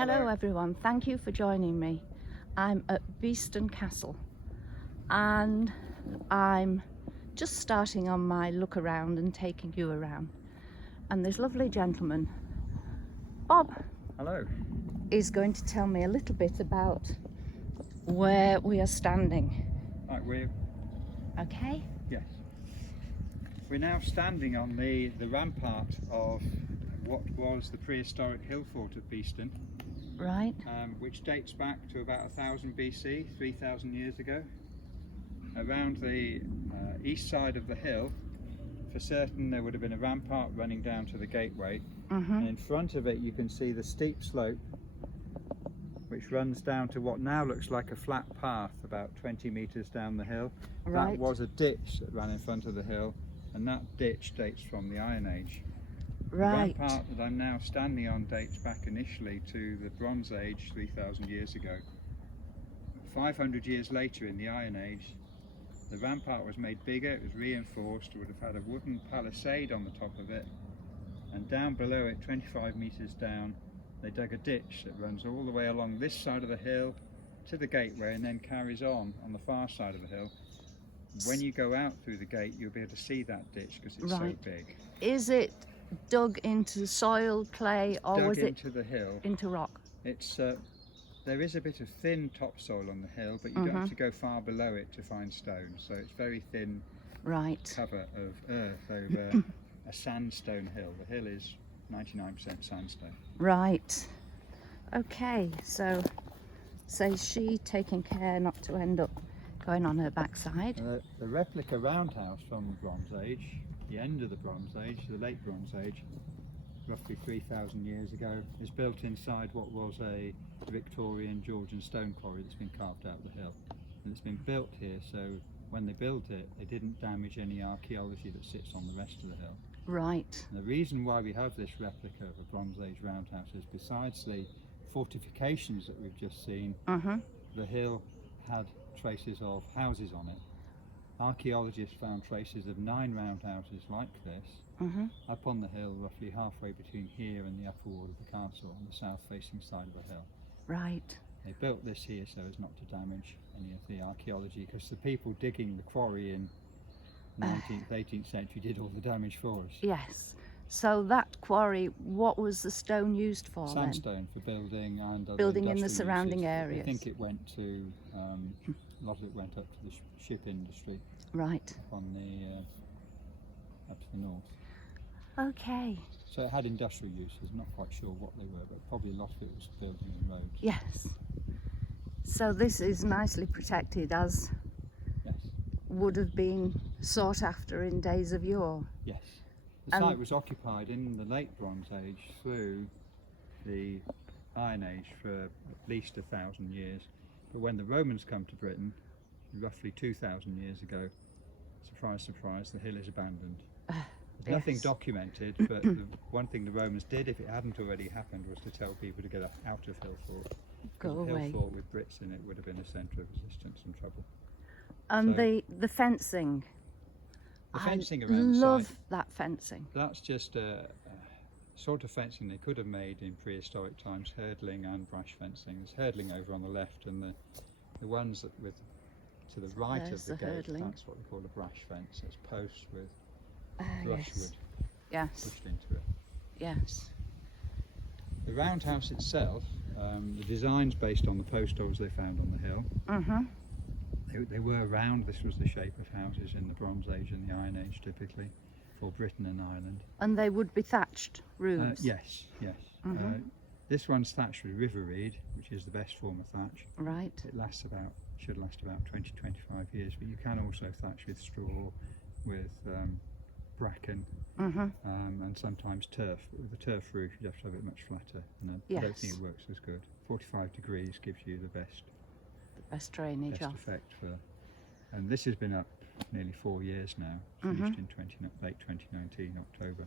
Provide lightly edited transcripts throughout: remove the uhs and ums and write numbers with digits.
Hello everyone, thank you for joining me. I'm at Beeston Castle and I'm just starting on my look around and taking you around. And this lovely gentleman, Bob, hello, is going to tell me a little bit about where we are standing. Right, we're... Okay? Yes. We're now standing on the rampart of what was the prehistoric hill fort at Beeston. Right. Which dates back to about 1000 BC, 3000 years ago. Around the east side of the hill, for certain there would have been a rampart running down to the gateway. And in front of it you can see the steep slope which runs down to what now looks like a flat path about 20 metres down the hill. Right. That was a ditch that ran in front of the hill, and that ditch dates from the Iron Age. Right. The rampart that I'm now standing on dates back initially to the Bronze Age 3000 years ago. 500 years later in the Iron Age, the rampart was made bigger, it was reinforced, it would have had a wooden palisade on the top of it, and down below it, 25 metres down, they dug a ditch that runs all the way along this side of the hill to the gateway and then carries on the far side of the hill. When you go out through the gate, you'll be able to see that ditch because it's so big. Is it dug into soil, clay, or was it into the hill? Into rock? It's there is a bit of thin topsoil on the hill, but you don't have to go far below it to find stone. So it's very thin cover of earth over a sandstone hill. The hill is 99% sandstone. Right. Okay, so is she taking care not to end up going on her backside? The replica roundhouse from the Bronze Age, the end of the Bronze Age, the late Bronze Age, roughly 3000 years ago, is built inside what was a Victorian Georgian stone quarry that's been carved out of the hill. And it's been built here, so when they built it, they didn't damage any archaeology that sits on the rest of the hill. Right. And the reason why we have this replica of a Bronze Age roundhouse is, besides the fortifications that we've just seen, the hill had traces of houses on it. Archaeologists found traces of 9 roundhouses like this up on the hill, roughly halfway between here and the upper wall of the castle on the south facing side of the hill. Right. They built this here so as not to damage any of the archaeology, because the people digging the quarry in the 19th, 18th century did all the damage for us. Yes. So that quarry, what was the stone used for? Sandstone for building and other building in the surrounding areas. I think it went to, a lot of it went up to the ship industry. Right. On the, up to the north. Okay. So it had industrial uses, not quite sure what they were, but probably a lot of it was building and roads. Yes. So this is nicely protected, as would have been sought after in days of yore. Yes. The site was occupied in the late Bronze Age through the Iron Age for at least 1000 years. But when the Romans come to Britain, roughly 2000 years ago, surprise, surprise, the hill is abandoned. There's nothing documented, but the one thing the Romans did, if it hadn't already happened, was to tell people to get out of Hill Fort. Go away. Hill Fort with Brits in it would have been a centre of resistance and trouble. And so, the fencing. The fencing around the site. I love that fencing. That's just a sort of fencing they could have made in prehistoric times, hurdling and brush fencing. There's hurdling over on the left, and the ones that to the right of the gate, that's what we call a brush fence. It's posts with brushwood pushed into it. Yes. The roundhouse itself, the design's based on the post holes they found on the hill. They were round. This was the shape of houses in the Bronze Age and the Iron Age, typically, for Britain and Ireland. And they would be thatched roofs? Yes, yes. This one's thatched with river reed, which is the best form of thatch. Right. It should last about 20-25 years, but you can also thatch with straw, with bracken, and sometimes turf. But with a turf roof, you'd have to have it much flatter, and I don't think it works as good. 45 degrees gives you the best drainage effect for, and this has been up nearly 4 years now, finished in late 2019, October,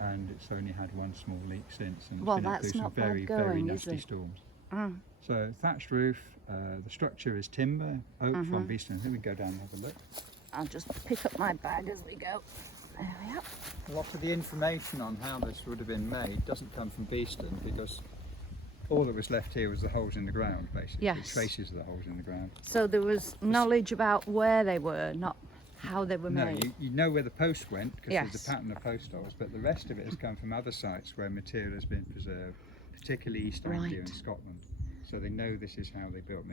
and it's only had one small leak since, and it's been up through some very nasty storms. So thatched roof, the structure is timber, oak from Beeston. I think we can go down and have a look. I'll just pick up my bag as we go. There we are. A lot of the information on how this would have been made doesn't come from Beeston, because all that was left here was the holes in the ground, basically. Yes. Traces of the holes in the ground. So there was knowledge about where they were, not how they were No, made. you know where the post went, because there's Yes. a pattern of post holes, but the rest of it has come from other sites where material has been preserved, particularly East Anglia and Right. Scotland. So they know this is how they built them.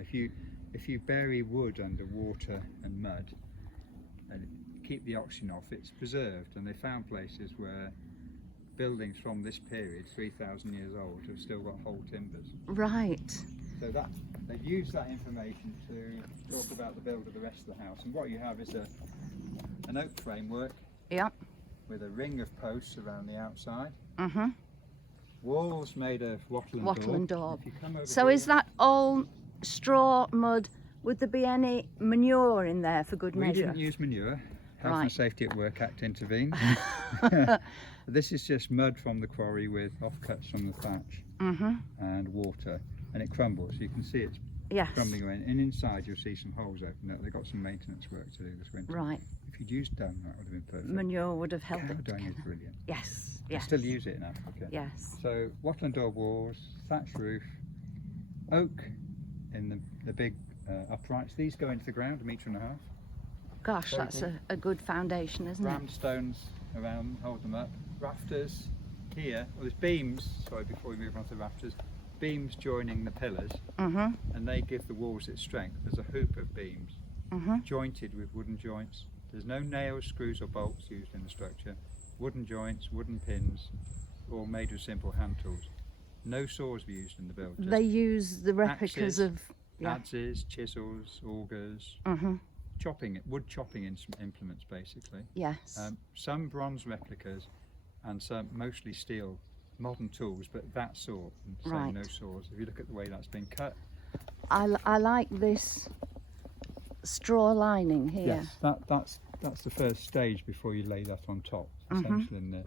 If you bury wood under water and mud and keep the oxygen off, it's preserved. And they found places where buildings from this period, 3,000 years old, have still got whole timbers. Right. So that they've used that information to talk about the build of the rest of the house. And what you have is an oak framework Yep. with a ring of posts around the outside. Mm-hmm. Walls made of wattle Wattle and daub. If you come over So here- is that all straw, mud? Would there be any manure in there for good We measure? didn't use manure. Health Right. and Safety at Work Act intervened. This is just mud from the quarry with offcuts from the thatch Mm-hmm. and water, and it crumbles. You can see it's Yes. crumbling away, and inside you'll see some holes open up. They've got some maintenance work to do this winter. Right. If you'd used dung, that would have been perfect. Manure would have held Cow it dung is together. brilliant. Yes. They Yes. still use it in Africa. Yes. So wattle and daub walls, thatch roof, oak in the big uprights. These go into the ground 1.5 meters. Gosh, that's a good foundation, isn't it? Rammed stones around, hold them up. Rafters here, well, there's beams, sorry, before we move on to the rafters, beams joining the pillars, Mm-hmm. and they give the walls its strength. There's a hoop of beams, Mm-hmm. jointed with wooden joints. There's no nails, screws or bolts used in the structure. Wooden joints, wooden pins, all made with simple hand tools. No saws were used in the build. Just They use the replicas axes, of. Yeah. adzes, chisels, augers, Mm-hmm. wood chopping implements basically. Yes. Some bronze replicas and some mostly steel modern tools, but that sort, and so Right. no saws. If you look at the way that's been cut, I like this straw lining here. yes, that's the first stage before you lay that on top, Mhm. essentially in the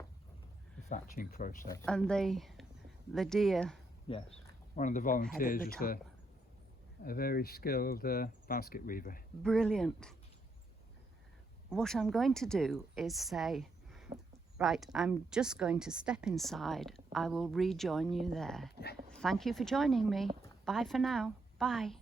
thatching process. And the deer. Yes, one of the volunteers the was top. a very skilled basket weaver. Brilliant. What I'm going to do is say, right, I'm just going to step inside. I will rejoin you there. Thank you for joining me. Bye for now. Bye.